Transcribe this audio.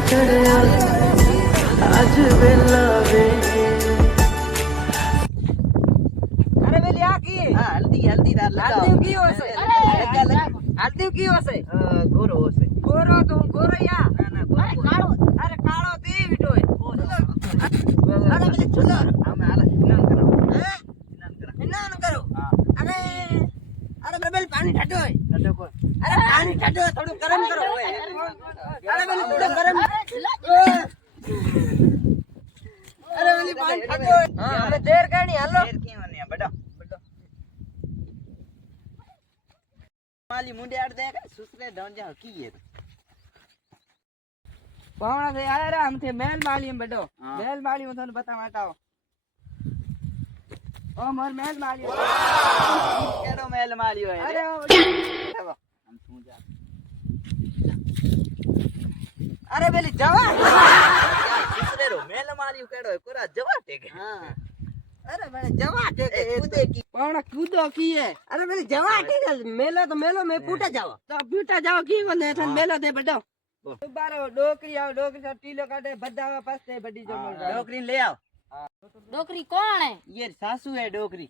चढ़या आज वेला वे अरे बेली आ की હા હલ્દી હલ્દી દાર લગાવો હલ્દી કયો હશે હલ્દી કયો હશે ગોરો હશે ગોરો તો ગોરૈયા ના ના ગોરો કાળો અરે કાળો તે વિટો અરે બેલી ચલો આમે હાલ ઇનામ કરાવો હે ઇનામ કરાવો ઇનામ કરો હા અરે બેલી પાણી ઠાડો હોય નટો કો અરે પાણી ઠાડો થોડું ગરમ કરો અરે બેલી થોડું ગરમ અરે બેલી પાણી ઠાડો હા અમે દેર કાણી હાલો ફેર કેવો ને બડો બડો માલી મુંડે આડ દે કે સુસરે ડોન જા કી પાવણા थे आया रे हम थे महल माली में बैठो हाँ। महल माली में थाने बता माटाओ ओ मोर महल माली કેડો મેલ માર્યો હે अरे આમ શું જા अरे बेली जवा સુસરે રો મેલ માર્યો કેડો હે કોરા જવા ટેકે हां अरे बेली जवा એ કૂદે કી पावड़ा कूदो की है अरे बेली जवा के मेलो तो मेलो में फूटा जाओ तो फूटा जाओ की वने थाने मेलो दे बैठो बारो डोकरी आओ डोकरी से टीलो काटे बदावा पास से बड़ी जो ડોકરી લે આવ डोकरी कौन है? ये सासू है डोकरी